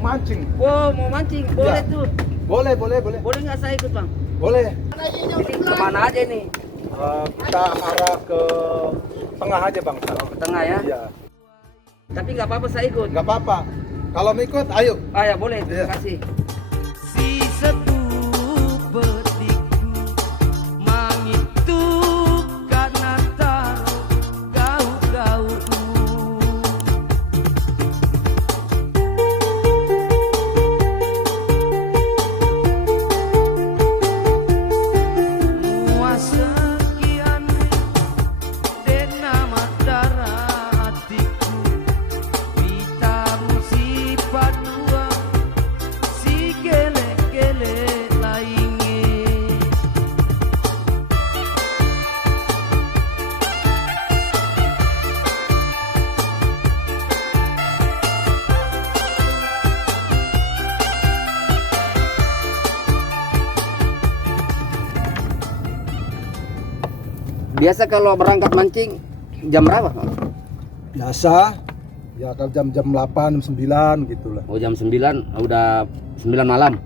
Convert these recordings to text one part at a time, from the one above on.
mancing. Oh, mau mancing. Boleh Ya. tuh. Boleh. Boleh nggak saya ikut, Bang? Boleh. Ini kemana aja nih? Kita arah ke tengah aja bang. Ke tengah ya? Iya. Tapi nggak apa-apa saya ikut. Nggak apa-apa. Kalau mau ikut, ayo. Ah ya boleh, Iya. terima kasih. Si sepuh betikku mangitu karena taruh gau-gauku. Muas sekian dena darah hatiku, kita musibah dua si gele-gele lainnya. Biasa kalau berangkat mancing jam berapa, Bang? Biasa. Ya kalau jam-jam 8, jam 9 gitu lah. Oh, jam 9, udah 9 malam.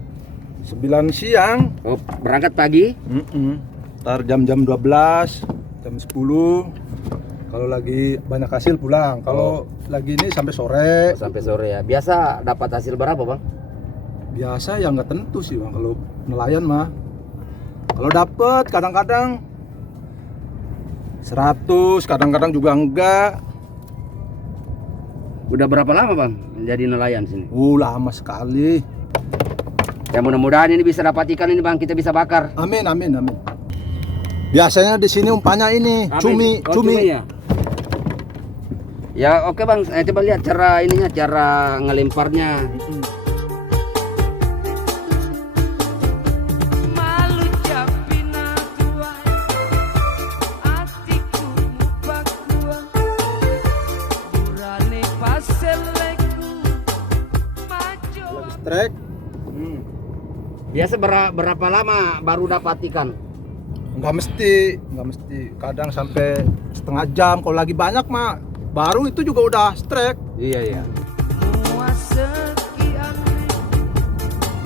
9 siang. Oh, berangkat pagi. Ntar jam-jam 12, jam 10. Kalau lagi banyak hasil pulang. Kalau lagi ini sampai sore. Sampai sore ya. Biasa dapat hasil berapa, Bang? Biasa ya nggak tentu sih bang. Kalau nelayan mah. Kalau dapet kadang-kadang 100, kadang-kadang juga enggak. Udah berapa lama, Bang, jadi nelayan sini? Lama sekali. Ya mudah-mudahan ini bisa dapat ikan ini, Bang, kita bisa bakar. Amin. Biasanya di sini umpannya ini Apa cumi, ini? Oh, cumi. ya. Ya oke, Bang, saya coba lihat cara ininya, cara ngelemparnya. Malu capina tua, hatiku mupak gua, durane paseleku, majo. Trek. Biasa berapa lama baru dapat ikan? Nggak mesti. Kadang sampai setengah jam. Kalau lagi banyak mah baru itu juga udah strike. Iya. Muas sekian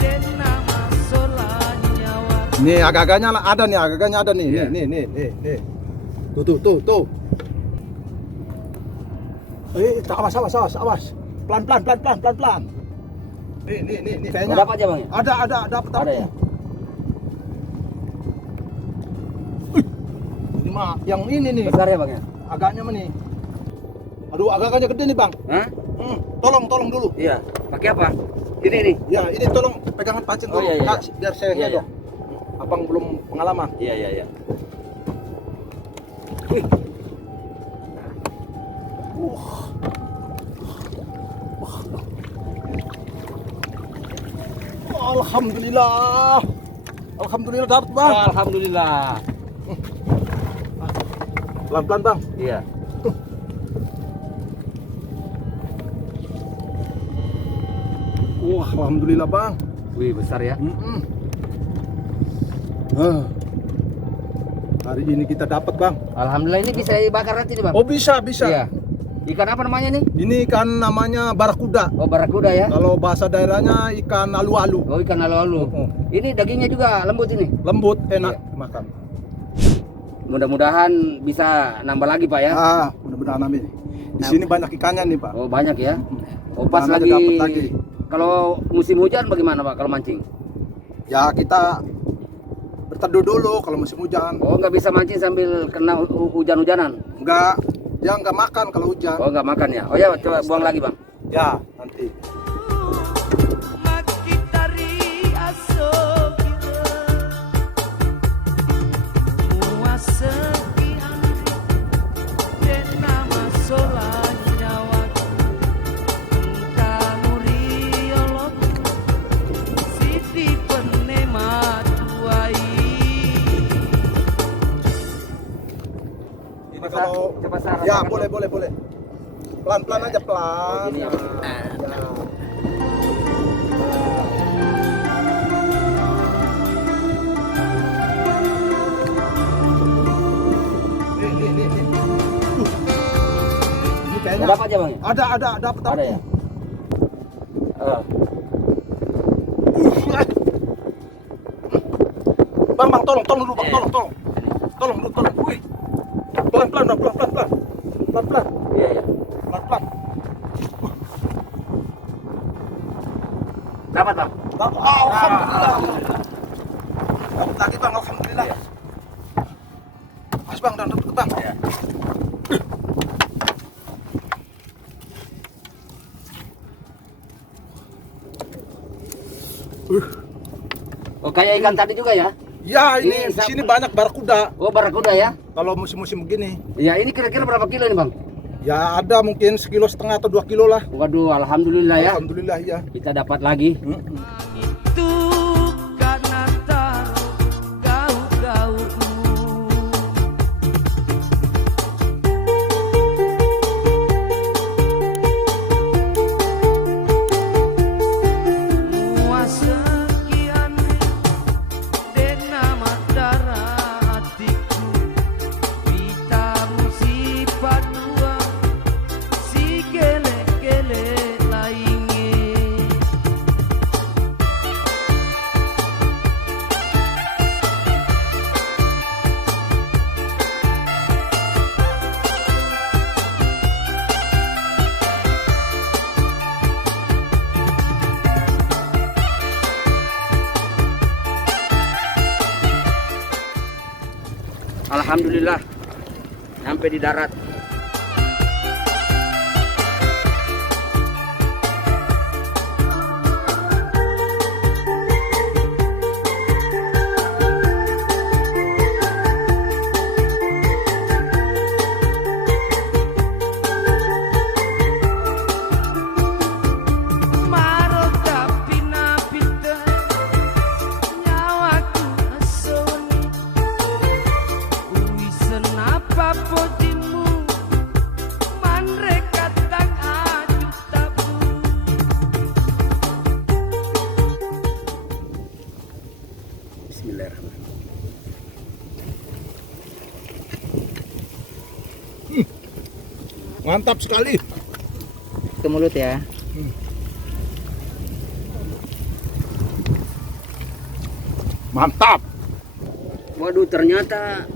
dena masalah nyawa. Nih agak-agaknya ada nih. Iya. Nih. Tuh. Awas. Pelan. Nih kayaknya. Dapat aja, Bang, ya? Dapat. Ada ya? Ini mah yang ini nih. Besar ya, Bang, ya? Agaknya mah nih. Aduh, agak-agaknya gede nih, Bang. Hah? Tolong dulu. Iya. Pakai apa? Ini nih. Ya, ini tolong pegangan pancing Oh, dulu. iya. Kak, biar saya Iya, lihat dong. Abang belum pengalaman. Iya. Alhamdulillah dapat, Bang. Alhamdulillah. Pelan-pelan, Bang. Iya. Alhamdulillah, Bang. Wih, besar ya. Hari ini kita dapat, Bang. Alhamdulillah, ini bisa dibakar nanti nih, Bang. Oh, bisa. Iya. Ikan apa namanya nih? Ini ikan namanya barakuda. Oh, barakuda ya. Kalau bahasa daerahnya ikan alu-alu. Oh, ikan alu-alu. Ini dagingnya juga lembut ini. Lembut, enak Iya. makan. Mudah-mudahan bisa nambah lagi, Pak ya. Mudah-mudahan amin. Di sini banyak ikannya nih, Pak. Oh, banyak ya. Oh, pas Mudah-mudahan lagi. dapat lagi. Kalau musim hujan bagaimana, Pak, kalau mancing? Ya kita berteduh dulu kalau musim hujan. Oh, nggak bisa mancing sambil kena hujan-hujanan? Nggak makan kalau hujan. Oh, nggak makan ya. Oh ya, coba buang lagi, Bang. Ya, nanti. Makitari asobira, muas sekian dena masalah nyawaku, engkau riolog siti penema tuai. Ini kalau Coba sarap. ya boleh. Pelan-pelan aja, pelan. Oh, gini ya. Ya. Nih. Ini kayaknya Dapat aja, Bang. ada dapat. Ada ya. bang, tolong dulu bang, tolong. Wih, pelan. Iya. Pelan. Dapat bang. Alhamdulillah. Dapat lagi bang, alhamdulillah. Mas bang, dan deket bang. Iya. Oh kayak ikan tadi juga ya? Ya ini Ini di sini banyak barakuda. Oh barakuda ya? Kalau musim-musim begini, Ya ini kira-kira berapa kilo ini bang? ya ada mungkin 1,5 kilo atau 2 kilo lah. Waduh alhamdulillah ya. Alhamdulillah ya. Kita dapat lagi. Itu karena taruh gaul-gaulmu. Muas sekian dan nama darah hatiku. Bitamu sifat dua, si gele-gele lainnya. Alhamdulillah sampai di darat. Maro tapi napita nyawaku asoni. Uisen apa potimu manreka tak aju tabu. Bismillahirrahmanirrahim. Mantap sekali. Ke mulut ya. Mantap. Waduh ternyata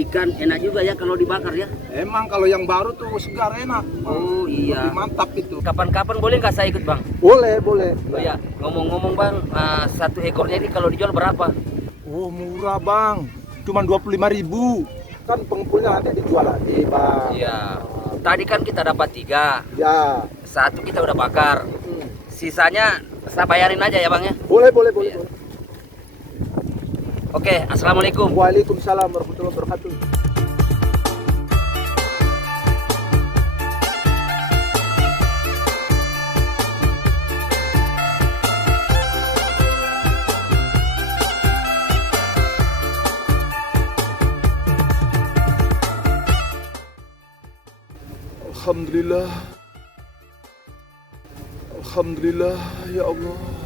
ikan enak juga ya kalau dibakar ya. Emang kalau yang baru tuh segar enak. Oh iya. Lebih mantap itu. Kapan-kapan boleh nggak saya ikut bang? Boleh. Oh ya ngomong-ngomong bang, satu ekornya ini kalau dijual berapa? Oh murah bang, cuman 25.000. Kan pengumpulnya nanti dijual lagi bang. Iya. Tadi kan kita dapat 3, Ya. satu kita udah bakar. Sisanya saya bayarin aja ya bang ya. Boleh. Iya. Oke, assalamualaikum. Waalaikumsalam warahmatullahi wabarakatuh. Alhamdulillah ya Allah.